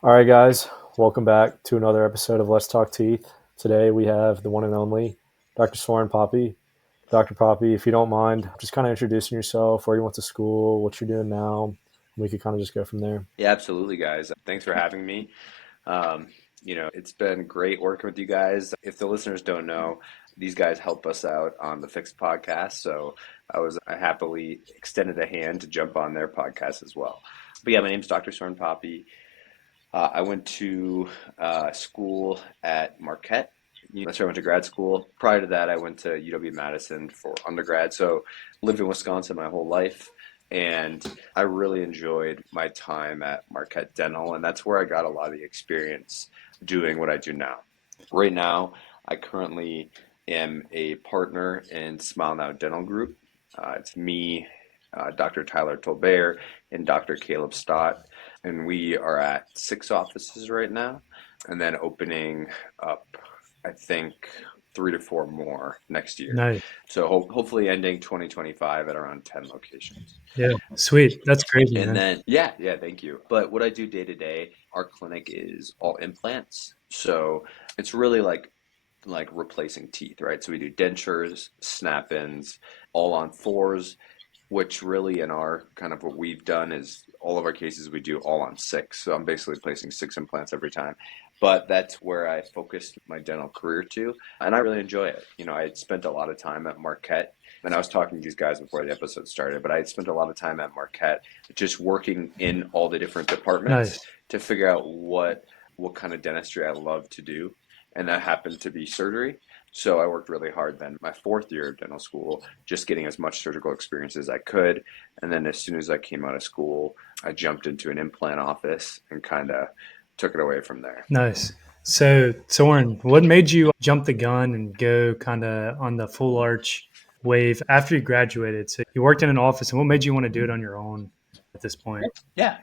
All right, guys, welcome back to another episode of Let's Talk Teeth. Today we have the one and only Dr. Soren Paape. Dr. Paape, if you don't mind, just kind of introducing yourself, where you went to school, what you're doing now. We could kind of just go from there. Yeah, absolutely, guys. Thanks for having me. It's been great working with you guys. If the listeners don't know, these guys help us out on the Fixed podcast. So I happily extended a hand to jump on their podcast as well. But yeah, my name's Dr. Soren Paape. I went to school at Marquette. That's where I went to grad school. Prior to that, I went to UW-Madison for undergrad. So lived in Wisconsin my whole life. And I really enjoyed my time at Marquette Dental. And that's where I got a lot of the experience doing what I do now. Right now, I currently am a partner in SmileNow Dental Group. It's me, Dr. Tyler Tolbert, and Dr. Caleb Stott. And we are at 6 offices right now, and then opening up, I think, 3 to 4 more next year. Nice. So hopefully ending 2025 at around 10 locations. Yeah, sweet. That's crazy, And man. then, yeah, thank you. But what I do day to day, our clinic is all implants. So it's really like replacing teeth, right? So we do dentures, snap-ins, all on fours, which really in our kind of what we've done is all of our cases we do all on six. So I'm basically placing 6 implants every time. But that's where I focused my dental career to, and I really enjoy it. I had spent a lot of time at Marquette, and I was talking to these guys before the episode started, but I had spent a lot of time at Marquette just working in all the different departments Nice. to figure out what kind of dentistry I love to do, and that happened to be surgery. So I worked really hard then my 4th year of dental school, just getting as much surgical experience as I could. And then as soon as I came out of school, I jumped into an implant office and kind of took it away from there. Nice. So, Soren, what made you jump the gun and go kind of on the full arch wave after you graduated? So, you worked in an office, and what made you want to do it on your own at this point? Yeah,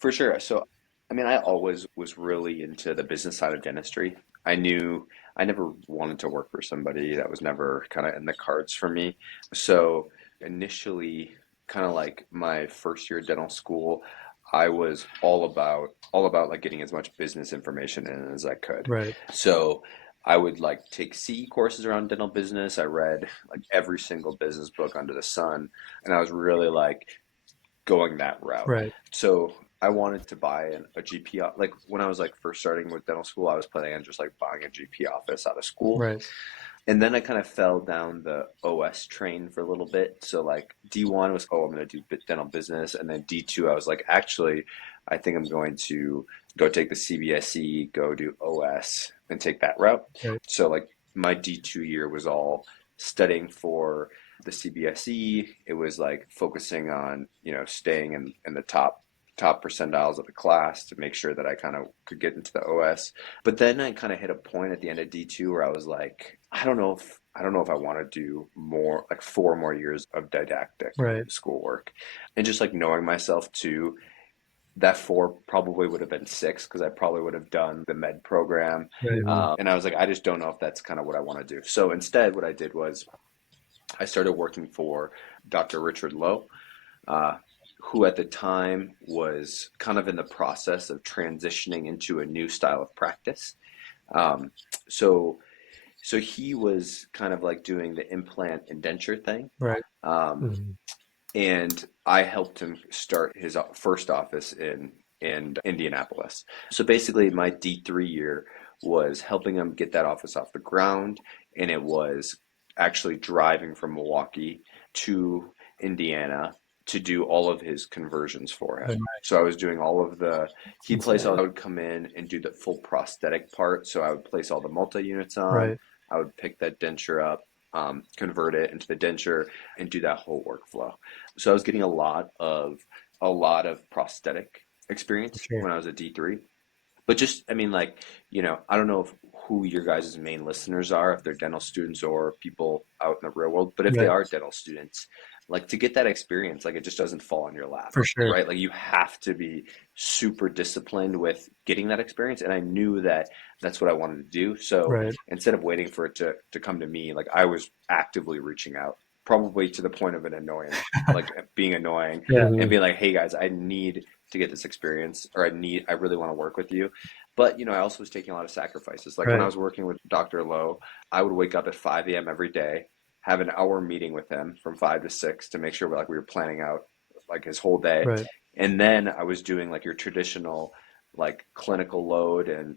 for sure. So, I mean, I always was really into the business side of dentistry. I knew I never wanted to work for somebody. That was never kind of in the cards for me. So, initially, kind of like my first year of dental school, I was all about like getting as much business information in as I could. Right. So, I would like take CE courses around dental business. I read like every single business book under the sun, and I was really like going that route. Right. So I wanted to buy a GP. Like when I was like first starting with dental school, I was planning on just like buying a GP office out of school. Right. And then I kind of fell down the OS train for a little bit. So like D1 was, oh, I'm going to do dental business. And then D2, I was like, actually, I think I'm going to go take the CBSE, go do OS and take that route. Right. So like my D2 year was all studying for the CBSE. It was like focusing on, staying in the top percentiles of the class to make sure that I kind of could get into the OS. But then I kind of hit a point at the end of D2 where I was like, I don't know if I want to do more like 4 more years of didactic Right. schoolwork. And just like knowing myself too, that 4 probably would have been 6 because I probably would have done the med program. Right. And I was like, I just don't know if that's kind of what I want to do. So instead, what I did was I started working for Dr. Richard Lowe, uh, who at the time was kind of in the process of transitioning into a new style of practice. Um, so, so he was kind of like doing the implant indenture thing. Right. Um, Mhm. and I helped him start his first office in Indianapolis. So basically, my D3 year was helping him get that office off the ground, and it was actually driving from Milwaukee to Indiana to do all of his conversions for Right. him. So I was doing all of he placed all, Insane. I would come in and do the full prosthetic part. So I would place all the multi-units on, Right. I would pick that denture up, convert it into the denture and do that whole workflow. So I was getting a lot of prosthetic For experience sure. when I was a D3. But just, I mean, like, I don't know who your guys' main listeners are, if they're dental students or people out in the real world, but if they Right. are dental students, like to get that experience, like it just doesn't fall on your lap, For sure. right? Like you have to be super disciplined with getting that experience. And I knew that that's what I wanted to do. So Right. instead of waiting for it to come to me, like I was actively reaching out, probably to the point of an annoyance, like being annoying Yeah. and Mhm. being like, hey guys, I need to get this experience, or I really want to work with you. But, I also was taking a lot of sacrifices. Like when I Right. was working with Dr. Lowe, I would wake up at 5 a.m. every day, have an hour meeting with him from 5 to 6 to make sure we were planning out like his whole day. Right. And then I was doing like your traditional like clinical load and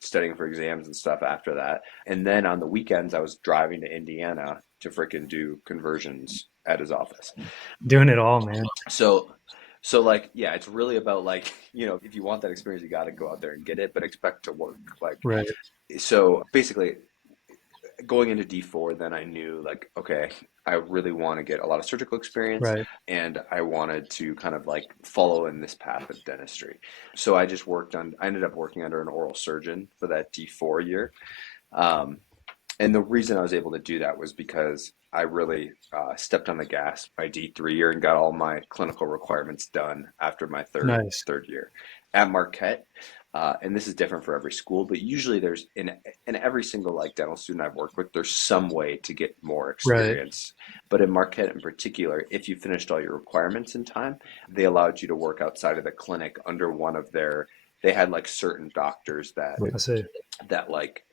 studying for exams and stuff after that. And then on the weekends, I was driving to Indiana to freaking do conversions at his office. Doing it all, man. So, so like, yeah, it's really about like, if you want that experience, you got to go out there and get it, but expect to work. Like, Right. so basically, going into D4, then I knew like, okay, I really want to get a lot of surgical experience, Right. and I wanted to kind of like follow in this path of dentistry. So I ended up working under an oral surgeon for that D4 year. Um, and the reason I was able to do that was because I really stepped on the gas my D3 year and got all my clinical requirements done after my Nice. third year at Marquette. And this is different for every school, but usually there's in every single like dental student I've worked with, there's some way to get more Right. experience. But in Marquette in particular, if you finished all your requirements in time, they allowed you to work outside of the clinic under they had like certain doctors I see. that like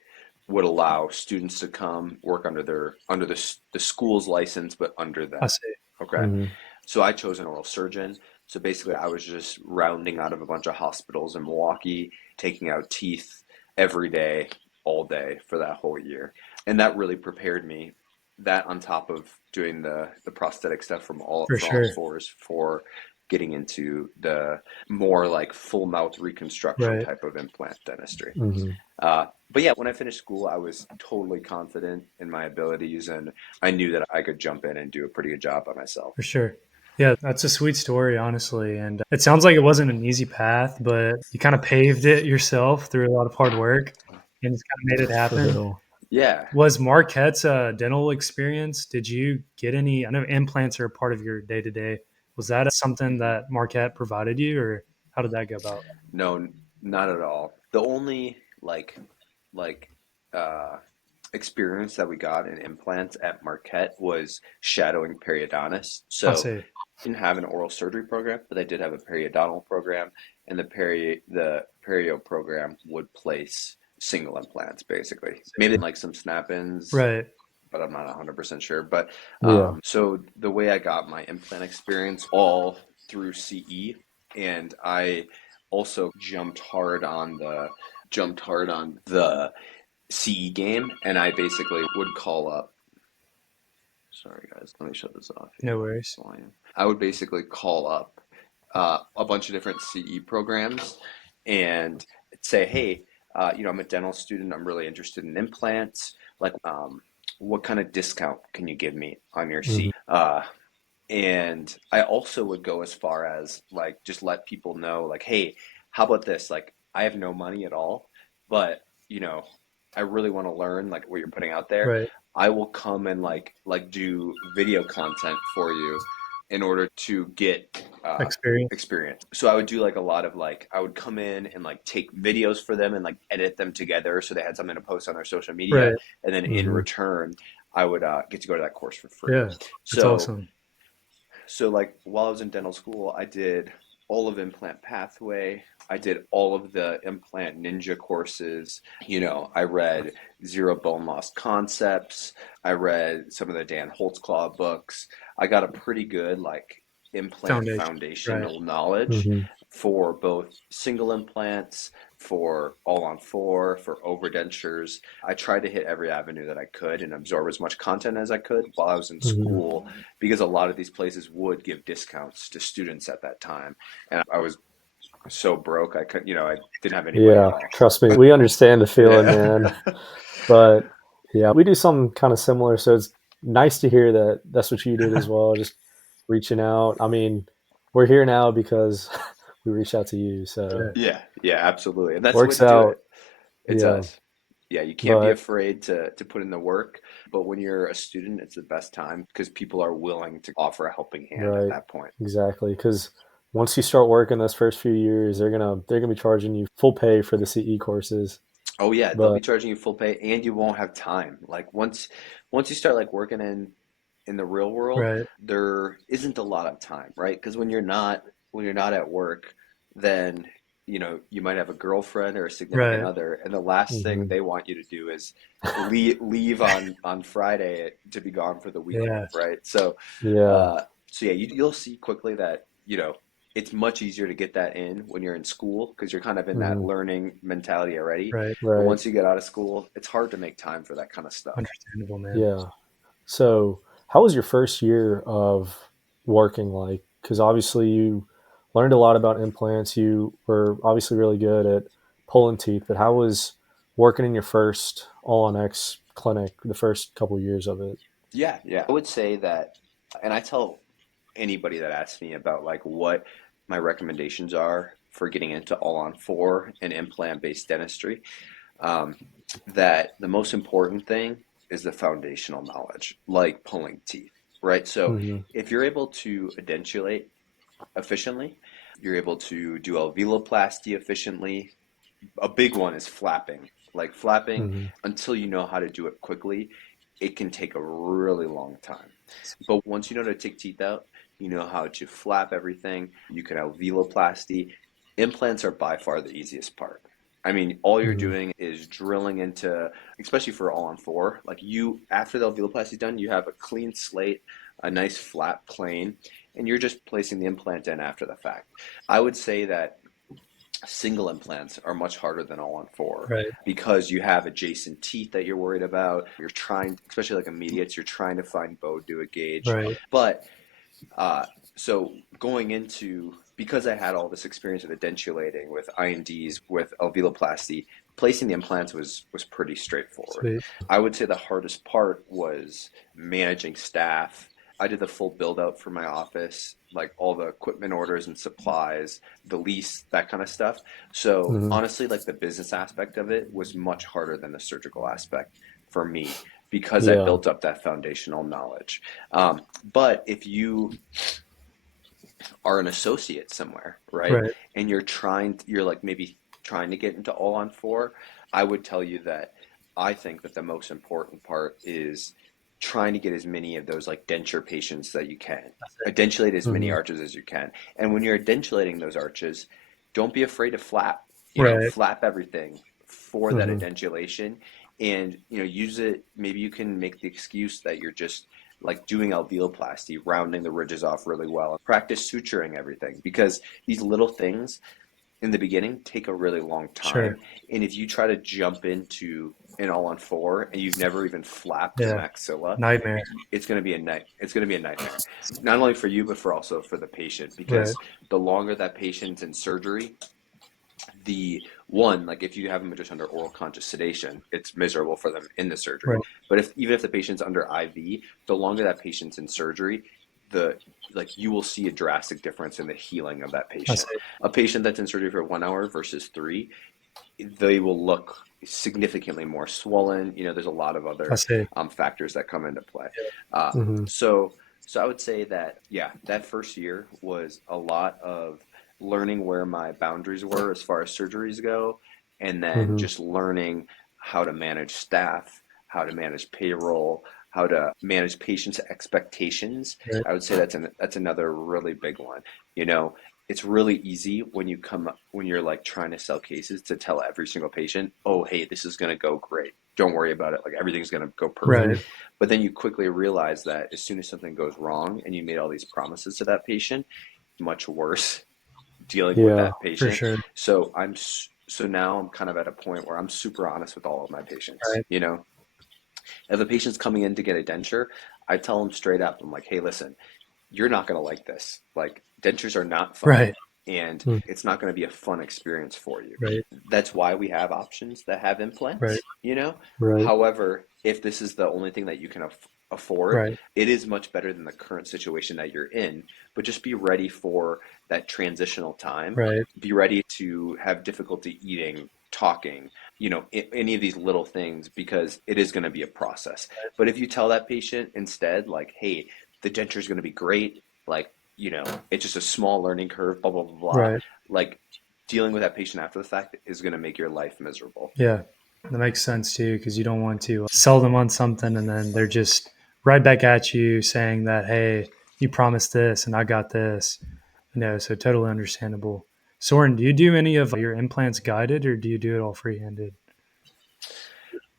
would allow students to come work under the school's license, but under I them. see. Okay. Mhm. So I chose an oral surgeon. So basically, I was just rounding out of a bunch of hospitals in Milwaukee, taking out teeth every day, all day for that whole year. And that really prepared me. That on top of doing the prosthetic stuff For for all sure. fours for getting into the more like full mouth reconstruction Right. type of implant dentistry. Mhm. But yeah, when I finished school, I was totally confident in my abilities, and I knew that I could jump in and do a pretty good job by myself. For sure. Yeah, that's a sweet story, honestly. And it sounds like it wasn't an easy path, but you kind of paved it yourself through a lot of hard work and just kind of made it For happen. real. Yeah. Was Marquette's dental experience? Did you get any? I know implants are a part of your day to day. Was that something hmm that Marquette provided you, or how did that go about? No, not at all. The only like uh, experience that we got in implants at Marquette was shadowing periodontists. I So see. didn't have an oral surgery program, but they did have a periodontal program, and the perio program would place single implants basically. Maybe like some snap-ins, Right. but I'm not 100% sure. But Yeah. so the way I got my implant experience all through CE, and I also jumped hard on the CE game, and I basically would call up. Sorry guys, let me shut this off No here. worries. Volume. I would basically call up a bunch of different CE programs and say, hey, I'm a dental student. I'm really interested in implants. Like, what kind of discount can you give me on your Mhm. CE? And I also would go as far as like just let people know, like, hey, how about this? Like, I have no money at all, but you know, I really want to learn like what you're putting out there. Right. I will come and like do video content for you in order to get Experience. experience. So I would do like a lot of like I would come in and like take videos for them and like edit them together so they had something to post on their social media, Right. and then in Mhm. return, I would get to go to that course for free. Yeah. That's So awesome. so like while I was in dental school, I did all of implant pathway. I did all of the implant ninja courses. I read Zero Bone Loss Concepts. I read some of the Dan Holtzclaw books. I got a pretty good like implant Foundation. Right. foundational knowledge Mhm. for both single implants, for all on four, for overdentures. I tried to hit every avenue that I could and absorb as much content as I could while I was in Mhm. school, because a lot of these places would give discounts to students at that time. And I was so broke, I couldn't, I didn't have any money Yeah. at all. Trust me, we understand the feeling, Yeah. man. But yeah, we do something kind of similar. So it's nice to hear that that's what you did as well. Just reaching out. I mean, we're here now because we reached out to you. So Yeah. Yeah, yeah, absolutely. And that's the way works to do out. it. It Yeah. does. Yeah, you can't be But afraid to put in the work, but when you're a student, it's the best time because people are willing to offer a helping hand at right, that point. exactly. Because once you start working those first few years, they're gonna be charging you full pay for the CE courses. Oh yeah, they'll But be charging you full pay and you won't have time. Like once you start like working in the real world, Right. there isn't a lot of time, right? Because when you're not at work, then you might have a girlfriend or a significant Right. other, and the last thing Hmm. they want you to do is leave on Friday to be gone for the weekend, Yeah. right? So, Yeah. yeah, you'll see quickly that it's much easier to get that in when you're in school because you're kind of in that Hmm. learning mentality already. Right. But Right. once you get out of school, it's hard to make time for that kind of stuff. Understandable, man. Yeah. So, how was your first year of working like? Because obviously you learned a lot about implants. You were obviously really good at pulling teeth, but how was working in your first all on X clinic the first couple years of it? Yeah, yeah. I would say that, and I tell anybody that asks me about like what my recommendations are for getting into all on four and implant based dentistry, um, that the most important thing is the foundational knowledge, like pulling teeth, right? So Hmm. if you're able to edentulate efficiently, you're able to do alveoloplasty efficiently. A big one is flapping. Like flapping, Hmm. until you know how to do it quickly, it can take a really long time. But once you know how to take teeth out, you know how to flap everything. You can alveoloplasty. Implants are by far the easiest part. I mean, all you're Hmm. doing is drilling into, especially for all on four, like after the alveoloplasty is done, you have a clean slate, a nice flat plane, and you're just placing the implant in after the fact. I would say that single implants are much harder than all on four Right. because you have adjacent teeth that you're worried about. You're trying, especially like immediates, you're trying to find bow to a gauge. Right. But so going into, because I had all this experience with edentulating, with INDs, with alveoloplasty, placing the implants was pretty straightforward. Sweet. I would say the hardest part was managing staff. I did the full build out for my office, like all the equipment orders and supplies, the lease, that kind of stuff. So Hmm. honestly, like the business aspect of it was much harder than the surgical aspect for me because I Yeah. built up that foundational knowledge. But if you are an associate somewhere, right? Right. And you're like maybe trying to get into all on four, I would tell you that I think that the most important part is trying to get as many of those like denture patients that you can. Edentulate as many Hmm. arches as you can. And when you're edentulating those arches, don't be afraid to flap. Right. Flap everything for that Hmm. edentulation and use it. Maybe you can make the excuse that you're just like doing alveoloplasty, rounding the ridges off really well, and practice suturing everything because these little things in the beginning take a really long Sure. time. And if you try to jump into an all on four and you've never even flapped the Yeah. maxilla, Nightmare. it's going to be it's going to be a nightmare, not only for you but for also for the patient Right. because the longer that patient's in surgery, the one, like if you have them just under oral conscious sedation, it's miserable for them in the surgery. Right. But even if the patient's under IV, the longer that patient's in surgery, the like you will see a drastic difference in the healing of that I patient. see. A patient that's in surgery for 1 hour versus three, they will look significantly more swollen. There's a lot of I other see. factors that come into play. Yeah. Uh, Hmm. so, so I would say that yeah, that first year was a lot of learning where my boundaries were as far as surgeries go, and then Hmm. just learning how to manage staff, how to manage payroll, how to manage patients' expectations. Right. I would say that's another really big one. You know, it's really easy when you're like trying to sell cases to tell every single patient, oh, hey, this is going to go great. Don't worry about it. Like everything's going to go perfect. Right. Hmm. But then you quickly realize that as soon as something goes wrong and you made all these promises to that patient, much worse dealing with Yeah. that For patient. sure. So now I'm kind of at a point where I'm super honest with all of my patients. Right. If a patient's coming in to get a denture, I tell them straight up, I'm like, hey, listen, you're not going to like this. Like, dentures are not fun, Right. and Mm. it's not going to be a fun experience for you. Right. That's why we have options that have Right. implants. Right. However, if this is the only thing that you can afford, Right. it is much better than the current situation that you're in. But just be ready for that transitional time. Right. Be ready to have difficulty eating, talking, any of these little things because it is going to be a process. But if you tell that patient instead, like, hey, the denture is going to be great, like, it's just a small learning curve, blah, blah, blah, blah. Right. Like, dealing with that patient after the fact is going to make your life miserable. Yeah. That makes sense too, because you don't want to sell them on something and then they're just right back at you saying that, hey, you promised this and I got this. So totally understandable. Soren, do you do any of your implants guided or do you do it all freehanded?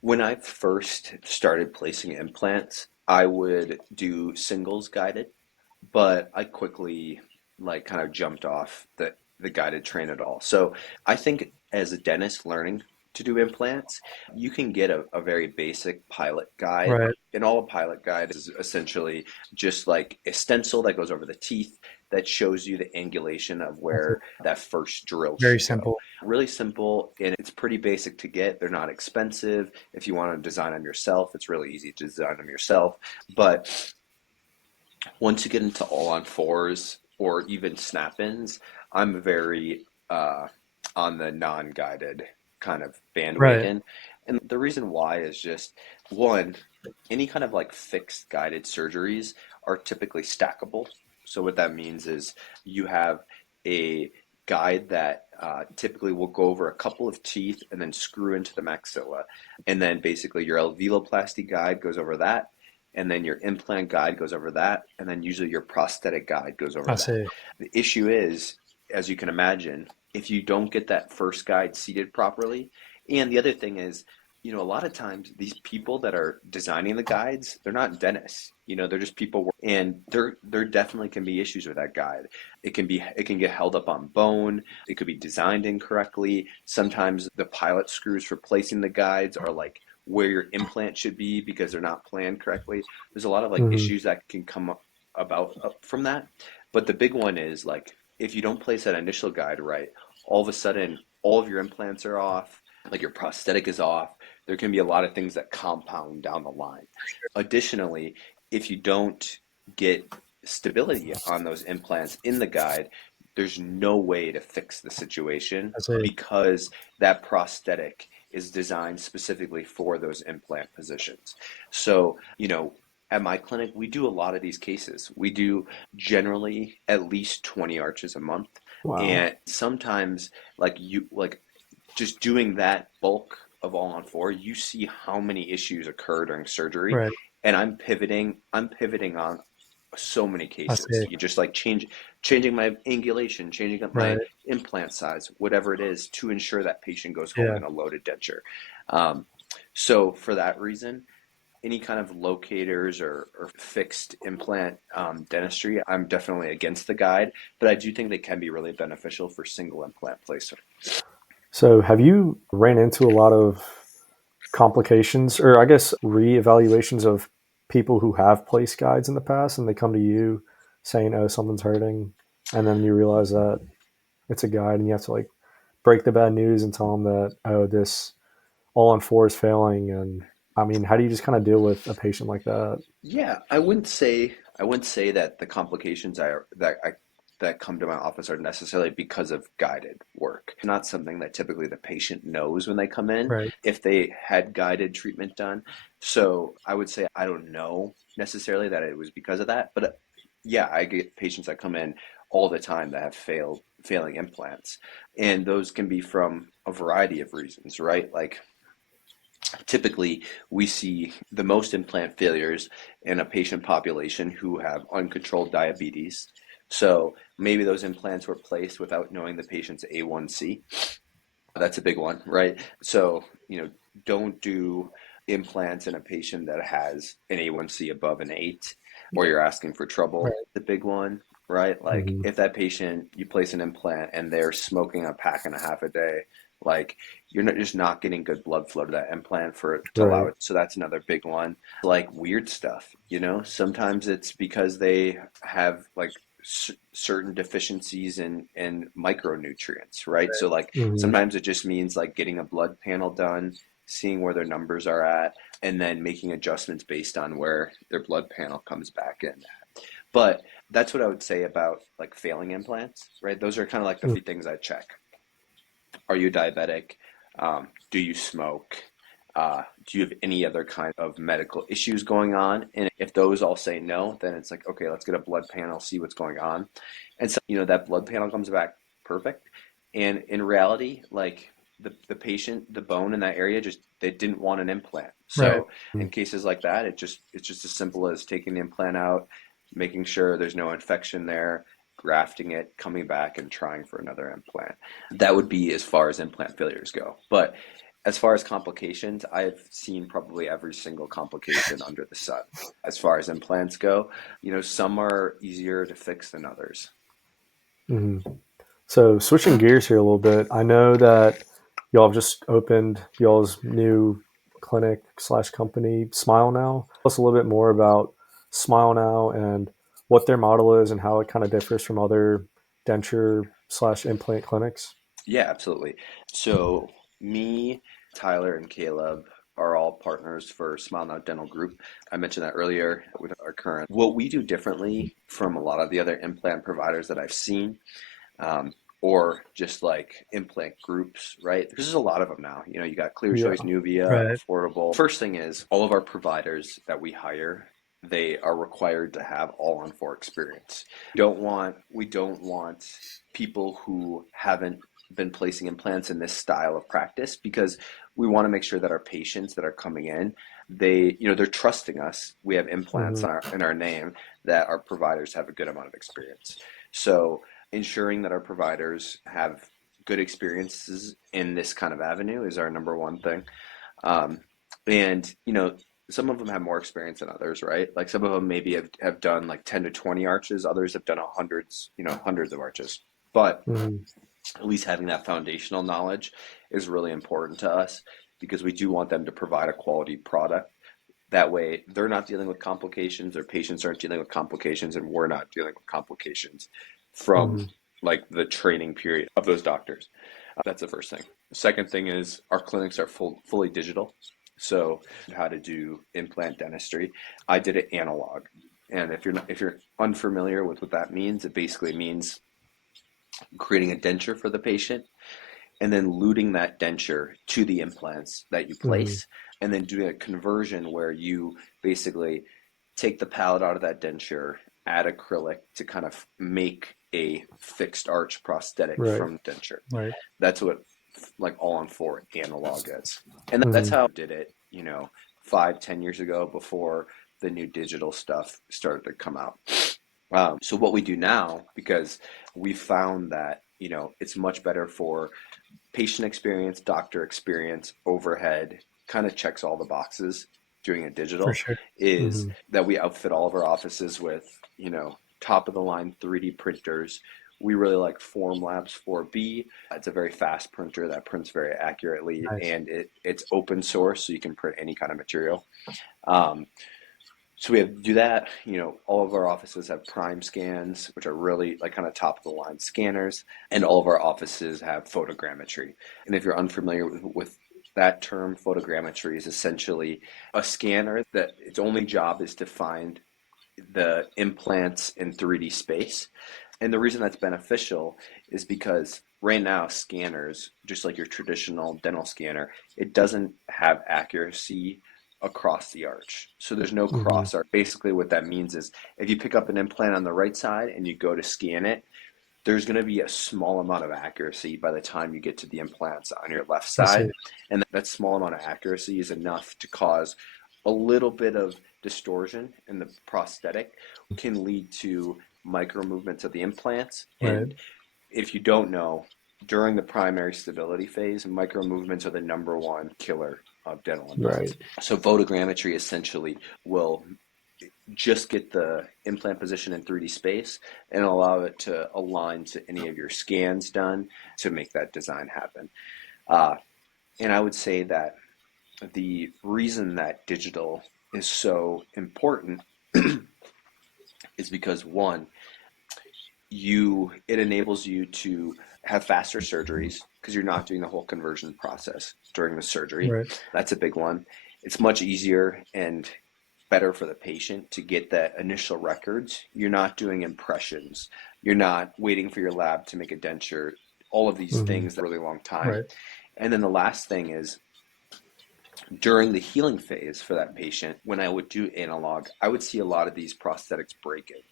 When I first started placing implants, I would do singles guided, but I quickly like kind of jumped off the guided train at all. So I think as a dentist learning to do implants, you can get a very basic pilot guide. Right. And all a pilot guide is essentially just like a stencil that goes over the teeth that shows you the angulation of That's it. where that first drill Very should go. simple. Really simple, and it's pretty basic to get. They're not expensive. If you want to design them yourself, it's really easy to design them yourself. But once you get into all on fours or even snap-ins, I'm very on the non-guided kind of Right. bandwagon. And the reason why is just one, any kind of like fixed guided surgeries are typically stackable. So what that means is you have a guide that typically will go over a couple of teeth and then screw into the maxilla. And then basically your alveoloplasty guide goes over that, and then your implant guide goes over that, and then usually your prosthetic guide goes over I that. see. The issue is, as you can imagine, if you don't get that first guide seated properly, and the other thing is, a lot of times these people that are designing the guides, they're not dentists. They're just people, and there definitely can be issues with that guide. It can get held up on bone. It could be designed incorrectly. Sometimes the pilot screws for placing the guides are like where your implant should be because they're not planned correctly. There's a lot of like Mhm. issues that can come up from that. But the big one is like if you don't place that initial guide right, all of a sudden all of your implants are off, like your prosthetic is off. There can be a lot of things that compound down the line. Additionally, if you don't get stability on those implants in the guide, there's no way to fix the situation I see. because that prosthetic is designed specifically for those implant positions. So, at my clinic, we do a lot of these cases. We do generally at least 20 arches a month. Wow. And sometimes like just doing that bulk of all on four, you see how many issues occur during surgery. Right. And I'm pivoting on so many I cases. see. You just like changing my angulation, changing up Right. my implant size, whatever it is, to ensure that patient goes home Yeah. in a loaded denture. Um, so for that reason, any kind of locators or fixed implant dentistry, I'm definitely against the guide, but I do think they can be really beneficial for single implant placement. So, have you ran into a lot of complications, or I guess reevaluations of people who have placed guides in the past, and they come to you saying, "Oh, something's hurting," and then you realize that it's a guide, and you have to like break the bad news and tell them that, "Oh, this all on four is failing." And I mean, how do you just kind of deal with a patient like that? Yeah, I wouldn't say that the complications that come to my office are necessarily because of guided work. It's not something that typically the patient knows when they come in Right. if they had guided treatment done. So I would say I don't know necessarily that it was because of that, but yeah, I get patients that come in all the time that have failing implants, and those can be from a variety of reasons, right? Like typically, we see the most implant failures in a patient population who have uncontrolled diabetes. So maybe those implants were placed without knowing the patient's A1C. That's a big one, right? So, don't do implants in a patient that has an A1C above an 8 or you're asking for trouble. Right. The big one, right? Like Mm-hmm. if that patient, you place an implant and they're smoking a pack and a half a day, like you're just not getting good blood flow to that implant for it to allow Right. it. So that's another big one. Like weird stuff, sometimes it's because they have like certain deficiencies in micronutrients, right? So like Mm-hmm. sometimes it just means like getting a blood panel done, seeing where their numbers are at, and then making adjustments based on where their blood panel comes back in. But that's what I would say about like failing implants, right? Those are kind of like the few things I check. Are you diabetic? Do you smoke? Do you have any other kind of medical issues going on? And if those all say no, then it's like, okay, let's get a blood panel, see what's going on. And so, that blood panel comes back perfect. And in reality, like the patient, the bone in that area just they didn't want an implant. Right. So in cases like that, it's just as simple as taking the implant out, making sure there's no infection there, grafting it, coming back and trying for another implant. That would be as far as implant failures go. But as far as complications, I've seen probably every single complication under the sun. As far as implants go, some are easier to fix than others. Mm-hmm. So switching gears here a little bit, I know that y'all have just opened y'all's new clinic slash company, SmileNow. Tell us a little bit more about SmileNow and what their model is and how it kind of differs from other denture slash implant clinics. Yeah, absolutely. So me, Tyler, and Caleb are all partners for SmileNow Dental Group. I mentioned that earlier with our current. What we do differently from a lot of the other implant providers that I've seen, or just like implant groups, right? There's just a lot of them now. You got Clear Yeah. Choice, Nuvia, Right. Affordable. First thing is all of our providers that we hire, they are required to have all on four experience. We don't want people who haven't been placing implants in this style of practice, because we want to make sure that our patients that are coming in, they're trusting us. We have implants Mm-hmm. in our name, that our providers have a good amount of experience. So ensuring that our providers have good experiences in this kind of avenue is our number one thing. And some of them have more experience than others, right? Like some of them maybe have done like 10 to 20 arches, others have done hundreds of arches. But Mm-hmm. at least having that foundational knowledge is really important to us, because we do want them to provide a quality product. That way they're not dealing with complications, their patients aren't dealing with complications, and we're not dealing with complications from Mm-hmm. like the training period of those doctors. That's the first thing. The second thing is our clinics are fully digital. So how to do implant dentistry, I did it analog. And if you're unfamiliar with what that means, it basically means creating a denture for the patient and then luting that denture to the implants that you Mm-hmm. place, and then doing a conversion where you basically take the palate out of that denture, add acrylic to kind of make a fixed arch prosthetic Right. from denture. Right. That's what like all on four analog is. And that's Mm-hmm. how I did it, 5-10 years ago, before the new digital stuff started to come out. So what we do now, because we found that it's much better for patient experience, doctor experience, overhead, kind of checks all the boxes doing it For digital, sure. is Mm-hmm. that we outfit all of our offices with, top of the line 3D printers. We really like Formlabs 4B. It's a very fast printer that prints very accurately, Nice. and it's open source, so you can print any kind of material. Um, so we have to do that. All of our offices have prime scans, which are really like kind of top of the line scanners, and all of our offices have photogrammetry. And if you're unfamiliar with that term, photogrammetry is essentially a scanner that its only job is to find the implants in 3D space. And the reason that's beneficial is because right now scanners, just like your traditional dental scanner, it doesn't have accuracy across the arch. So there's no Mm-hmm. cross arch. Basically what that means is if you pick up an implant on the right side and you go to scan it, there's going to be a small amount of accuracy by the time you get to the implants on your left I see. side. And that small amount of accuracy is enough to cause a little bit of distortion in the prosthetic, can lead to micro movements of the implants. Right. And if you don't know, during the primary stability phase, micro movements are the number one killer of dental Right. implants. So photogrammetry essentially will just get the implant position in 3D space and allow it to align to any of your scans done to make that design happen. And I would say that the reason that digital is so important is because one, it enables you to have faster surgeries because you're not doing the whole conversion process during the surgery. Right. That's a big one. It's much easier and better for the patient to get that initial records. You're not doing impressions. You're not waiting for your lab to make a denture. All of these Mm-hmm. things that are a really long time. Right. And then the last thing is during the healing phase for that patient, when I would do analog, I would see a lot of these prosthetics breaking.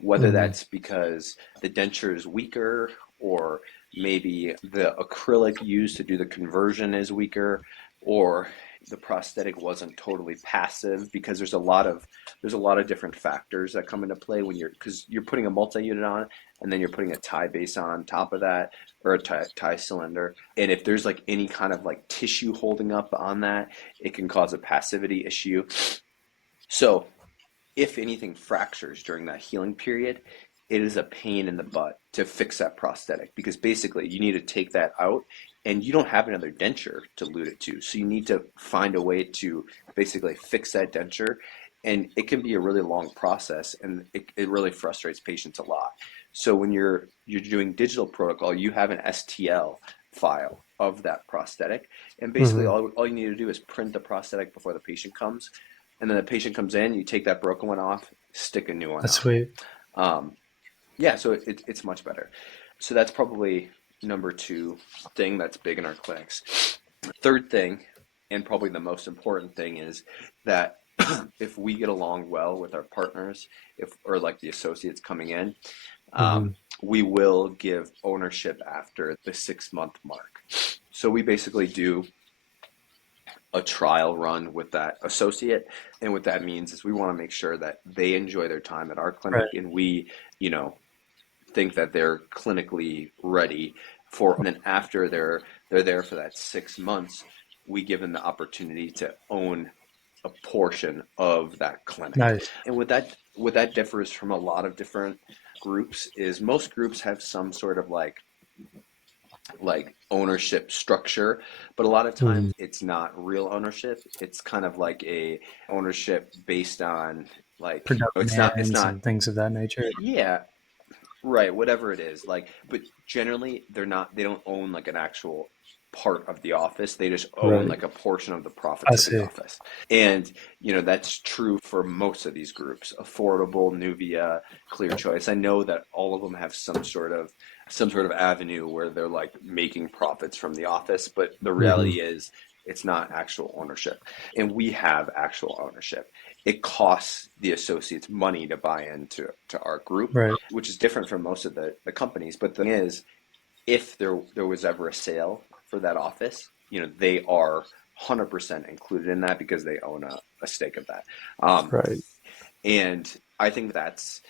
Whether Mm-hmm. that's because the denture is weaker, or maybe the acrylic used to do the conversion is weaker, or the prosthetic wasn't totally passive, because there's a lot of different factors that come into play when because you're putting a multi-unit on, and then you're putting a tie base on top of that, or a tie cylinder. And if there's like any kind of like tissue holding up on that, it can cause a passivity issue. So if anything fractures during that healing period, it is a pain in the butt to fix that prosthetic, because basically you need to take that out, and you don't have another denture to lute it to. So you need to find a way to basically fix that denture. And it can be a really long process, and it really frustrates patients a lot. So when you're doing digital protocol, you have an STL file of that prosthetic. And basically all you need to do is print the prosthetic before the patient comes. And then the patient comes in, you take that broken one off, stick a new one That's on. sweet. Yeah, so it's much better. So that's probably number 2 thing that's big in our clinics. Third thing, and probably the most important thing, is that if we get along well with our partners, or like the associates coming in, we will give ownership after the 6-month mark. So we basically do a trial run with that associate. And what that means is we want to make sure that they enjoy their time at our clinic, Right. and we, think that they're clinically ready for. And then after they're there for that 6 months, we give them the opportunity to own a portion of that clinic. Nice. And what that differs from a lot of different groups is most groups have some sort of like ownership structure, but a lot of times it's not real ownership. It's kind of like a ownership based on like, it's not And things of that nature. yeah, right, whatever it is, like, but generally they don't own like an actual part of the office. They just own like a portion of the I profits of the see. office. And that's true for most of these groups: Affordable, Nuvia, Clear Choice. I know that all of them have some sort of avenue where they're like making profits from the office, but the reality is it's not actual ownership. And we have actual ownership. It costs the associates money to buy into our group, Right. which is different from most of the companies. But the thing is, if there was ever a sale for that office, they are 100% included in that, because they own a stake of that. Right. And I think that's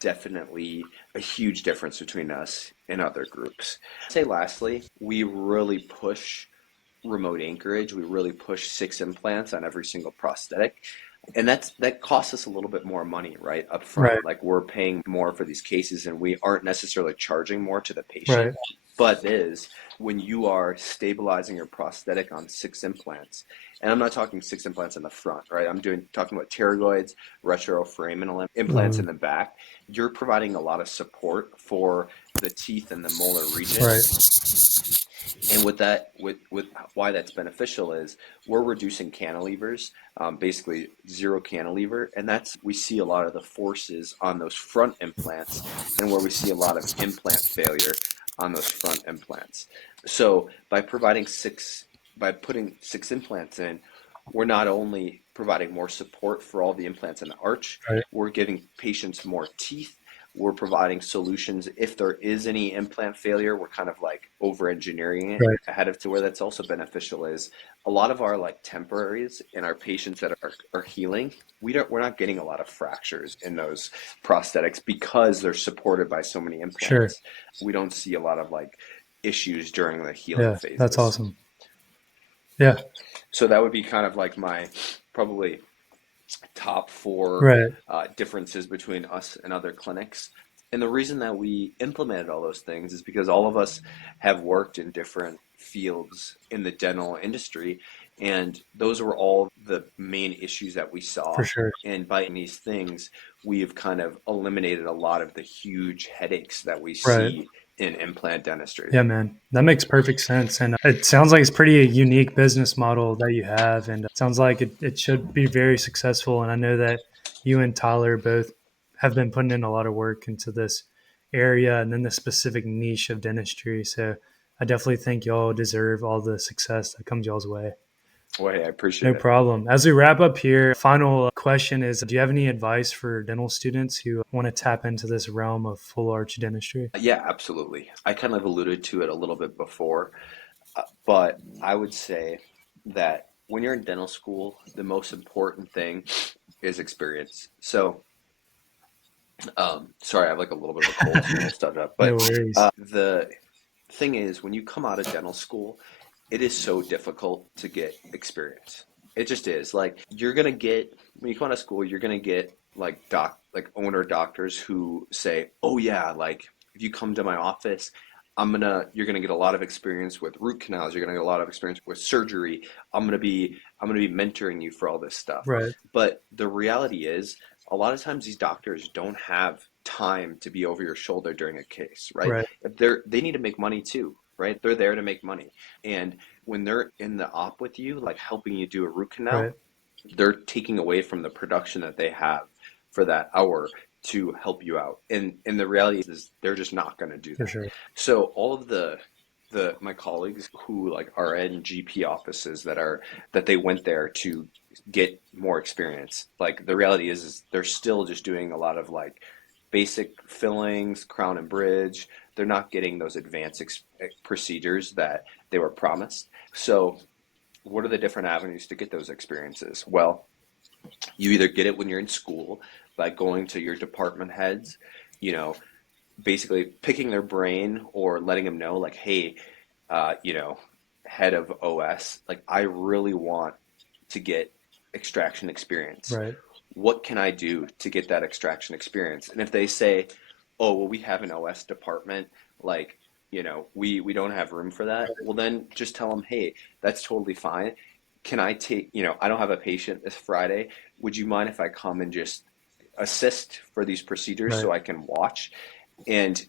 definitely a huge difference between us and other groups. I'd say lastly, we really push remote anchorage. We really push 6 implants on every single prosthetic. And that costs us a little bit more money, right, up front. Right. Like, we're paying more for these cases, and we aren't necessarily charging more to the patient. Right. But when you are stabilizing your prosthetic on 6 implants, and I'm not talking 6 implants in the front, right? I'm talking about pterygoids, retroforaminal implants in the back. You're providing a lot of support for the teeth and the molar region. Right. And with why that's beneficial is we're reducing cantilevers, basically zero cantilever, and we see a lot of the forces on those front implants, and where we see a lot of implant failure on those front implants. So by putting 6 implants in, we're not only providing more support for all the implants in the arch, Right. we're giving patients more teeth. We're providing solutions. If there is any implant failure, we're kind of like over engineering it Right. ahead of to where that's also beneficial is a lot of our like temporaries and our patients that are healing, we're not getting a lot of fractures in those prosthetics, because they're supported by so many implants. Sure. We don't see a lot of like issues during the healing phases. That's awesome. Yeah. So that would be kind of like my probably top 4 Right. differences between us and other clinics. And the reason that we implemented all those things is because all of us have worked in different fields in the dental industry, and those were all the main issues that we saw. For sure. And by these things, we've kind of eliminated a lot of the huge headaches that we Right. see in implant dentistry. Yeah, man, that makes perfect sense. And it sounds like it's pretty a unique business model that you have. And it sounds like it should be very successful. And I know that you and Tyler both have been putting in a lot of work into this area and then the specific niche of dentistry. So I definitely think y'all deserve all the success that comes y'all's way. Well, hey, I appreciate No it. problem. As we wrap up here, final question is, do you have any advice for dental students who want to tap into this realm of full arch dentistry? Yeah, absolutely. I kind of alluded to it a little bit before, but I would say that when you're in dental school, the most important thing is experience. So, sorry, I have like a little bit of a cold, so I'm a little stuffed up. No But worries. the thing is, when you come out of dental school, it is so difficult to get experience. It just is. Like you're gonna get when you come out of school, you're gonna get like owner doctors who say, "Oh yeah, like if you come to my office, you're gonna get a lot of experience with root canals. You're gonna get a lot of experience with surgery. I'm gonna be mentoring you for all this stuff." Right. But the reality is, a lot of times these doctors don't have time to be over your shoulder during a case, right? Right. They need to make money too, right? They're there to make money. And when they're in the op with you, like helping you do a root canal, Right. they're taking away from the production that they have for that hour to help you out. And the reality is they're just not going to do For that. sure. So all of the my colleagues who like are in GP offices that they went there to get more experience. Like the reality is they're still just doing a lot of like basic fillings, crown and bridge. They're not getting those advanced procedures that they were promised. So what are the different avenues to get those experiences? Well, you either get it when you're in school by going to your department heads, you know, basically picking their brain or letting them know, like, hey, you know, head of OS, like, I really want to get extraction experience. Right. What can I do to get that extraction experience? And if they say, oh, well, we have an OS department, like, we don't have room for that. Well, then just tell them, hey, that's totally fine. Can I take, I don't have a patient this Friday. Would you mind if I come and just assist for these procedures Right. so I can watch? And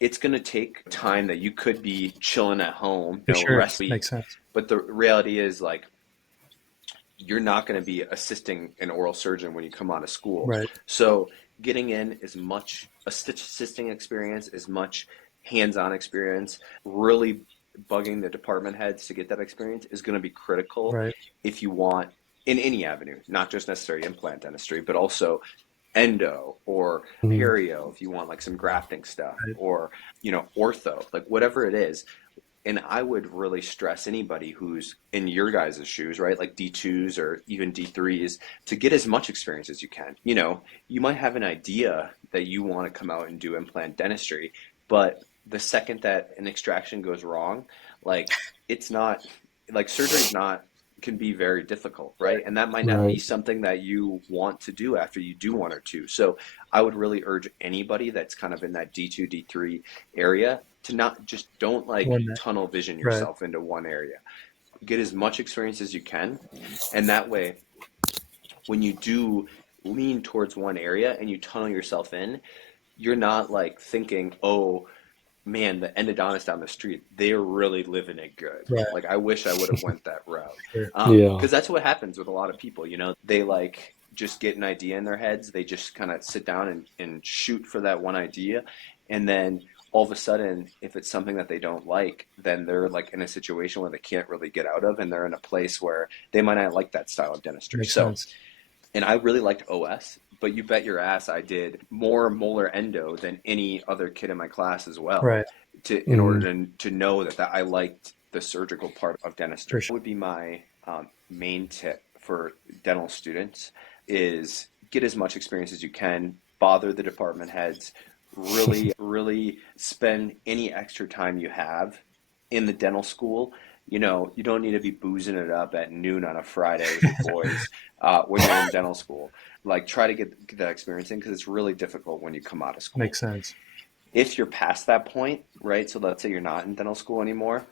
it's going to take time that you could be chilling at home, For sure. rest week. Makes sense. But the reality is, like, you're not going to be assisting an oral surgeon when you come out of school. Right. So getting in as much assisting experience, as much hands-on experience, really bugging the department heads to get that experience is going to be critical Right. if you want in any avenue, not just necessarily implant dentistry, but also endo or Mhm. perio if you want like some grafting stuff, Right. or ortho, like whatever it is. And I would really stress anybody who's in your guys' shoes, right? Like D2s or even D3s, to get as much experience as you can. You might have an idea that you want to come out and do implant dentistry, but the second that an extraction goes wrong, like it's not like surgery's not can be very difficult, right? And that might not be Right. something that you want to do after you do one or two. So I would really urge anybody that's kind of in that D2, D3 area to not just don't like One that. tunnel vision Right. yourself into one area. Get as much experience as you can. And that way, when you do lean towards one area and you tunnel yourself in, you're not like thinking, oh man, the endodontist down the street, they're really living it good. Right. Like I wish I would have went that route. Sure. Yeah. Because that's what happens with a lot of people, they like just get an idea in their heads. They just kind of sit down and shoot for that one idea. And then all of a sudden, if it's something that they don't like, then they're like in a situation where they can't really get out of, and they're in a place where they might not like that style of dentistry. Makes So, sense. and I really liked OS, but you bet your ass I did more molar endo than any other kid in my class as well, Right. in Mhm. order to know that I liked the surgical part of dentistry. For That sure. would be my main tip for dental students is get as much experience as you can, bother the department heads, really, really spend any extra time you have in the dental school. You don't need to be boozing it up at noon on a Friday with your boys when you're in dental school. Like, try to get that experience in because it's really difficult when you come out of school. Makes sense. If you're past that point, right? So let's say you're not in dental school anymore.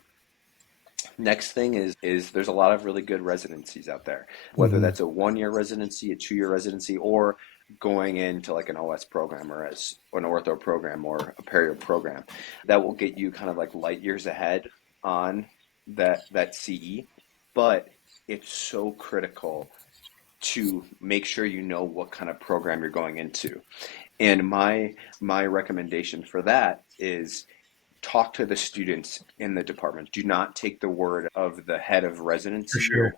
Next thing is there's a lot of really good residencies out there, whether Mhm. that's a 1-year residency, a 2-year residency, or going into like an OS program or as an ortho program or a perio program that will get you kind of like light years ahead on that CE. But it's so critical to make sure you know what kind of program you're going into. And my recommendation for that is talk to the students in the department. Do not take the word of the head of For residency or sure.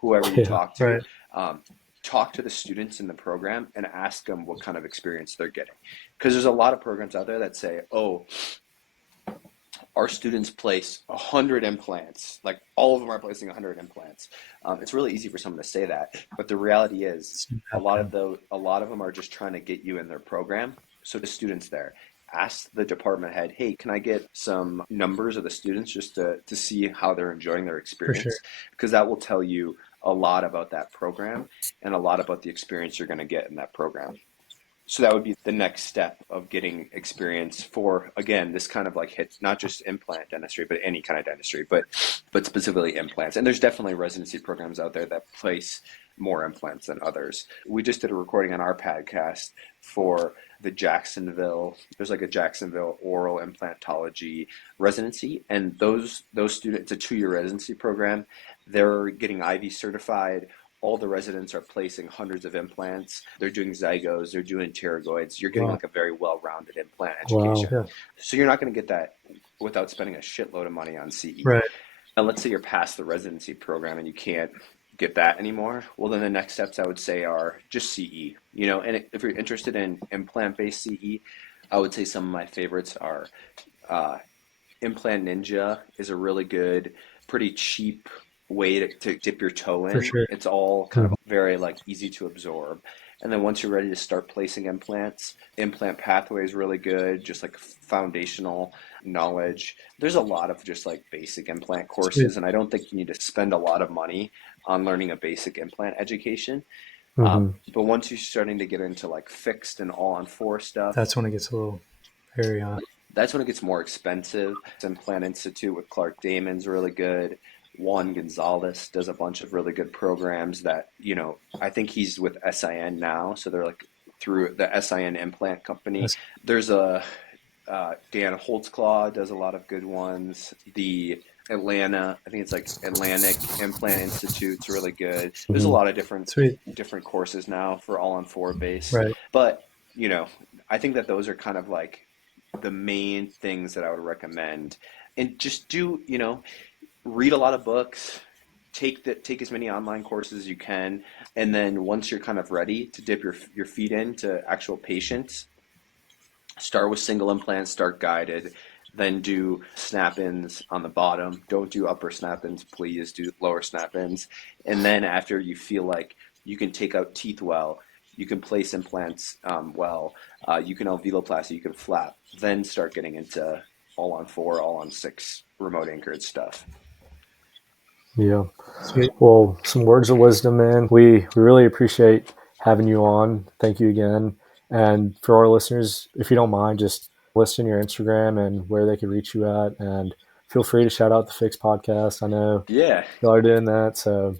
whoever you Yeah. talk to. Right. Talk to the students in the program and ask them what kind of experience they're getting. Because there's a lot of programs out there that say, oh, our students place 100 implants, like all of them are placing 100 implants. It's really easy for someone to say that, but the reality is a lot of them are just trying to get you in their program. So the students there, ask the department head, hey, can I get some numbers of the students just to see how they're enjoying their For sure. experience? Because that will tell you a lot about that program and a lot about the experience you're going to get in that program. So that would be the next step of getting experience for, again, this kind of like hits not just implant dentistry, but any kind of dentistry, but specifically implants. And there's definitely residency programs out there that place more implants than others. We just did a recording on our podcast for the Jacksonville, there's like a Jacksonville oral implantology residency. And those students, it's a 2-year residency program. They're getting Ivy certified. All the residents are placing hundreds of implants. They're doing zygos, they're doing pterygoids. You're getting like a very well-rounded implant education. Wow. Yeah. So you're not going to get that without spending a shitload of money on CE. Right. And let's say you're past the residency program and you can't get that anymore. Well, then the next steps I would say are just CE. And if you're interested in implant-based CE, I would say some of my favorites are Implant Ninja is a really good, pretty cheap way to dip your toe in. For sure. It's all kind of very like easy to absorb. And then once you're ready to start placing implants, Implant Pathway is really good, just like foundational knowledge. There's a lot of just like basic implant courses, and I don't think you need to spend a lot of money on learning a basic implant education. But once you're starting to get into like fixed and all-on-4 stuff, that's when it gets a little hairy on. That's when it gets more expensive. Implant Institute with Clark Damon's really good. Juan Gonzalez does a bunch of really good programs that, I think he's with SIN now. So they're like through the SIN implant company. There's a Dan Holtzclaw does a lot of good ones. The Atlanta, I think it's like Atlantic Implant Institute's really good. There's a lot of different courses now for all-on-4 base. Right. But, I think that those are kind of like the main things that I would recommend. And just do, read a lot of books, take as many online courses as you can, and then once you're kind of ready to dip your feet into actual patients, start with single implants, start guided, then do snap-ins on the bottom. Don't do upper snap-ins, please do lower snap-ins. And then after you feel like you can take out teeth well, you can place implants well, you can alveoloplasty, you can flap, then start getting into all-on-4, all-on-6 remote anchored stuff. Yeah. Sweet. Well, some words of wisdom, man. We really appreciate having you on. Thank you again. And for our listeners, if you don't mind, just list in your Instagram and where they can reach you at. And feel free to shout out the Fix podcast. I know y'all are doing that. So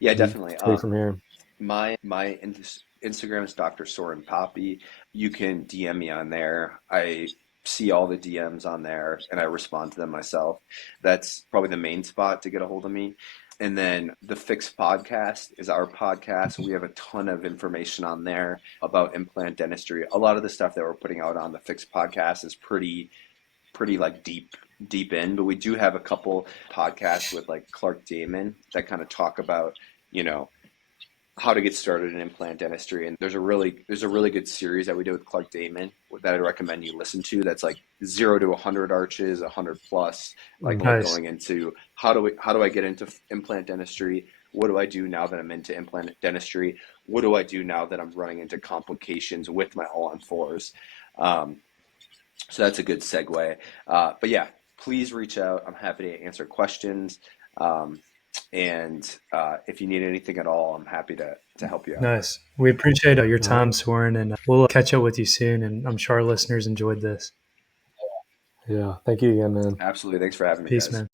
yeah, definitely. Take from here. My Instagram is Dr. Soren Paape. You can DM me on there. I see all the DMs on there and I respond to them myself. That's probably the main spot to get a hold of me. And then the Fix podcast is our podcast. We have a ton of information on there about implant dentistry. A lot of the stuff that we're putting out on the Fix podcast is pretty like deep in, but we do have a couple podcasts with like Clark Damon that kind of talk about, how to get started in implant dentistry. And there's a really good series that we did with Clark Damon that I'd recommend you listen to. That's like 0 to 100 arches, 100 plus, like going into how do I get into implant dentistry? What do I do now that I'm into implant dentistry? What do I do now that I'm running into complications with my all-on-4s? So that's a good segue. But yeah, please reach out. I'm happy to answer questions. And if you need anything at all, I'm happy to help you out. Nice. We appreciate your time, Soren, and we'll catch up with you soon. And I'm sure our listeners enjoyed this. Yeah. Thank you again, man. Absolutely. Thanks for having me. Peace, guys. man.